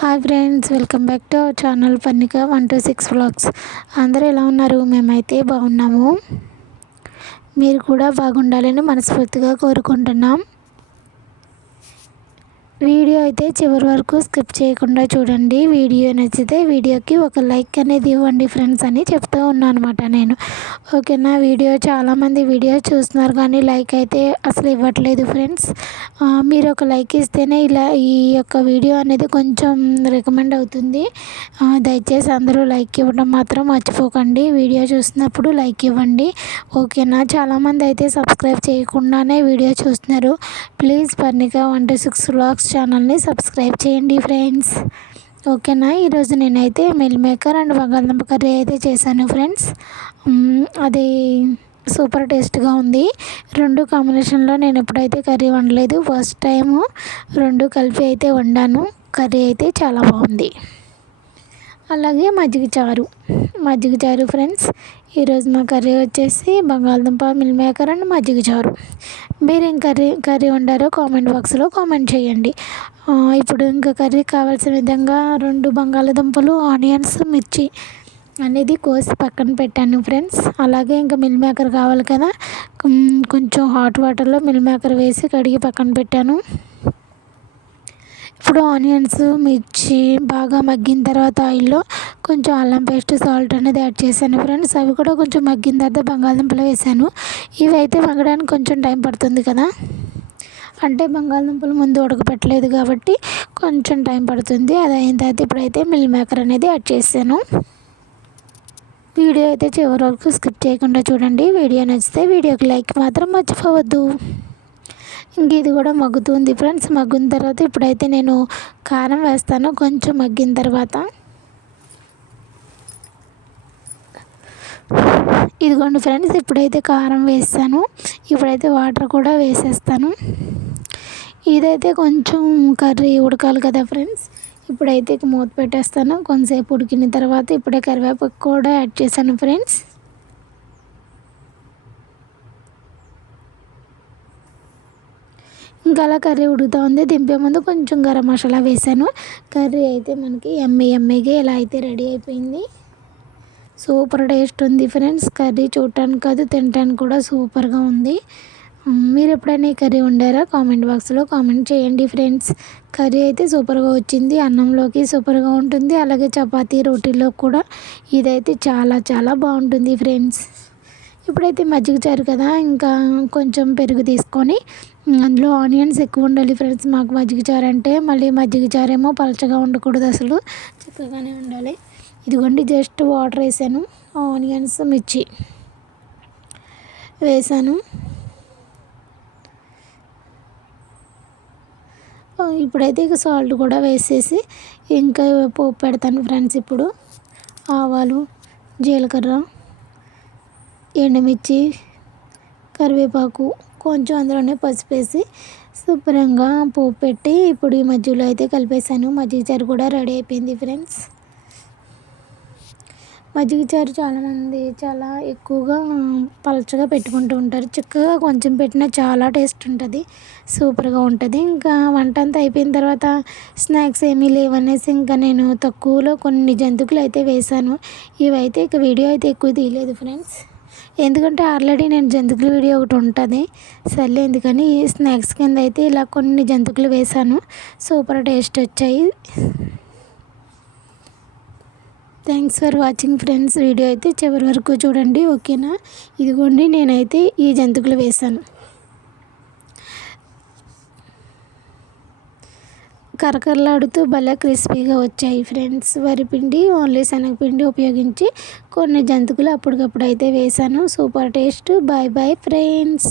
Hi friends, welcome back to our channel Parnika 126 vlogs. అందరూ ఎలా ఉన్నారు? మేమైతే బాగున్నాము. మీరు కూడా బాగుండాలని మనస్ఫూర్తిగా కోరుకుంటున్నాం. వీడియో అయితే చివరి వరకు స్కిప్ చేయకుండా చూడండి. వీడియో నచ్చితే వీడియోకి ఒక లైక్ అనేది ఇవ్వండి ఫ్రెండ్స్ అని చెప్తూ ఉన్నాను అనమాట నేను. ఓకేనా? వీడియో చాలామంది వీడియో చూస్తున్నారు కానీ లైక్ అయితే అసలు ఇవ్వట్లేదు ఫ్రెండ్స్. మీరు ఒక లైక్ ఇస్తేనే ఇలా ఈ యొక్క వీడియో అనేది కొంచెం రికమెండ్ అవుతుంది. దయచేసి అందరూ లైక్ ఇవ్వడం మాత్రం మర్చిపోకండి. వీడియో చూసినప్పుడు లైక్ ఇవ్వండి. ఓకేనా? చాలామంది అయితే సబ్స్క్రైబ్ చేయకుండానే వీడియో చూస్తున్నారు. ప్లీజ్ పర్ణిక 126 వ్లాగ్స్ ఛానల్ని సబ్స్క్రైబ్ చేయండి ఫ్రెండ్స్. ఓకేనా? ఈరోజు నేనైతే మిల్ మేకర్ అండ్ బంగాళదుంప కర్రీ అయితే చేశాను ఫ్రెండ్స్. అది సూపర్ టేస్ట్గా ఉంది. రెండు కాంబినేషన్లో నేను ఎప్పుడైతే కర్రీ వండలేదు, ఫస్ట్ టైము రెండు కలిపి అయితే వండాను. కర్రీ అయితే చాలా బాగుంది. అలాగే మజ్జిగ చారు ఫ్రెండ్స్. ఈరోజు మా కర్రీ వచ్చేసి బంగాళదుంప మిల్ మేకర్ అండ్ మజ్జిగ చారు. మీరు ఏం కర్రీ వండారో కామెంట్ బాక్స్లో కామెంట్ చేయండి. ఇప్పుడు ఇంకా కర్రీ కావాల్సిన విధంగా 2 బంగాళదుంపలు, ఆనియన్స్, మిర్చి అనేది కోసి పక్కన పెట్టాను ఫ్రెండ్స్. అలాగే ఇంకా మిల్ మేకర్ కావాలి కదా, కొంచెం హాట్ వాటర్లో మిల్ మేకర్ వేసి కడిగి పక్కన పెట్టాను. ఇప్పుడు ఆనియన్స్, మిర్చి బాగా మగ్గిన తర్వాత ఆయిల్లో కొంచెం అల్లం పేస్ట్, సాల్ట్ అనేది యాడ్ చేశాను ఫ్రెండ్స్. అవి కూడా కొంచెం మగ్గిన తర్వాత బంగాళదుంపలు వేసాను. ఇవి అయితే మగ్గడానికి కొంచెం టైం పడుతుంది కదా, అంటే బంగాళదుంపలు ముందు ఉడకపెట్టలేదు కాబట్టి కొంచెం టైం పడుతుంది. అది అయిన తర్వాత ఇప్పుడైతే మిల్ మేకర్ అనేది యాడ్ చేశాను. వీడియో అయితే చివరి వరకు స్కిప్ చేయకుండా చూడండి. వీడియో నచ్చితే వీడియోకి లైక్ మాత్రం మర్చిపోవద్దు. ఇంక ఇది కూడా మగ్గుతుంది ఫ్రెండ్స్. మగ్గిన తర్వాత ఇప్పుడైతే నేను కారం వేస్తాను. కొంచెం మగ్గిన తర్వాత ఇదిగోండి ఫ్రెండ్స్, ఇప్పుడైతే కారం వేస్తాను. ఇప్పుడైతే వాటర్ కూడా వేసేస్తాను. ఇదైతే కొంచెం కర్రీ ఉడకాలి కదా ఫ్రెండ్స్. ఇప్పుడైతే మూత పెట్టేస్తాను. కొంతసేపు ఉడికిన తర్వాత ఇప్పుడే కరివేపాకు కూడా యాడ్ చేశాను ఫ్రెండ్స్. ఇంకా అలా కర్రీ ఉడుకుతూ ఉంది. దింపే ముందు కొంచెం గరం మసాలా వేసాను. కర్రీ అయితే మనకి ఎమ్మీగా ఇలా అయితే రెడీ అయిపోయింది. సూపర్ టేస్ట్ ఉంది ఫ్రెండ్స్. కర్రీ చూడటానికి కాదు, తినటానికి కూడా సూపర్గా ఉంది. మీరు ఎప్పుడైనా ఈ కర్రీ వండారా? కామెంట్ బాక్స్లో కామెంట్ చేయండి ఫ్రెండ్స్. కర్రీ అయితే సూపర్గా వచ్చింది. అన్నంలోకి సూపర్గా ఉంటుంది. అలాగే చపాతీ, రోటీలో కూడా ఇదైతే చాలా చాలా బాగుంటుంది ఫ్రెండ్స్. ఇప్పుడైతే మజ్జిగ చారు కదా, ఇంకా కొంచెం పెరుగు తీసుకొని అందులో ఆనియన్స్ ఎక్కువ ఉండాలి ఫ్రెండ్స్. మాకు మజ్జిగ చారు అంటే మళ్ళీ మజ్జిగ చారు ఏమో పలచగా ఉండకూడదు, అసలు చిక్కగానే ఉండాలి. ఇదిగోండి జస్ట్ వాటర్ వేసాను, ఆనియన్స్, మిర్చి వేసాను. ఇప్పుడైతే ఇక సాల్ట్ కూడా వేసేసి ఇంకా పోపు పెడతాను ఫ్రెండ్స్. ఇప్పుడు ఆవాలు, జీలకర్ర, ఎండుమిర్చి, కరివేపాకు, కొంచెం అందులోనే పసుపు వేసి శుభ్రంగా పోపు పెట్టి ఇప్పుడు ఈ మధ్యలో అయితే కలిపేసాను. మజ్జిగ చారు కూడా రెడీ అయిపోయింది ఫ్రెండ్స్. మజ్జిగ చారు చాలామంది చాలా ఎక్కువగా పలచగా పెట్టుకుంటూ ఉంటారు. చిక్కగా కొంచెం పెట్టినా చాలా టేస్ట్ ఉంటుంది, సూపర్గా ఉంటుంది. ఇంకా వంట అంతా అయిపోయిన తర్వాత స్నాక్స్ ఏమీ లేవనేసి ఇంకా నేను తక్కువలో కొన్ని జంతువులు అయితే వేశాను. ఇవైతే ఇక వీడియో అయితే ఎక్కువ తీయలేదు ఫ్రెండ్స్, ఎందుకంటే ఆల్రెడీ నేను జంతువుల వీడియో ఒకటి ఉంటుంది సర్లే ఎందుకని స్నాక్స్ కింద అయితే ఇలా కొన్ని జంతువులు వేశాను. సూపర్ టేస్ట్ వచ్చాయి. Thanks for watching friends. Video అయితే చివరి వరకు చూడండి. ఓకేనా? ఇదిగోండి నేనైతే ఈ జంతువులు వేశాను. కరకరలాడుతూ భలే క్రిస్పీగా వచ్చాయి ఫ్రెండ్స్. వరిపిండి, ఓన్లీ శనగపిండి ఉపయోగించి కొన్ని జంతువులు అప్పటికప్పుడు అయితే వేశాను. Super taste. Bye bye friends.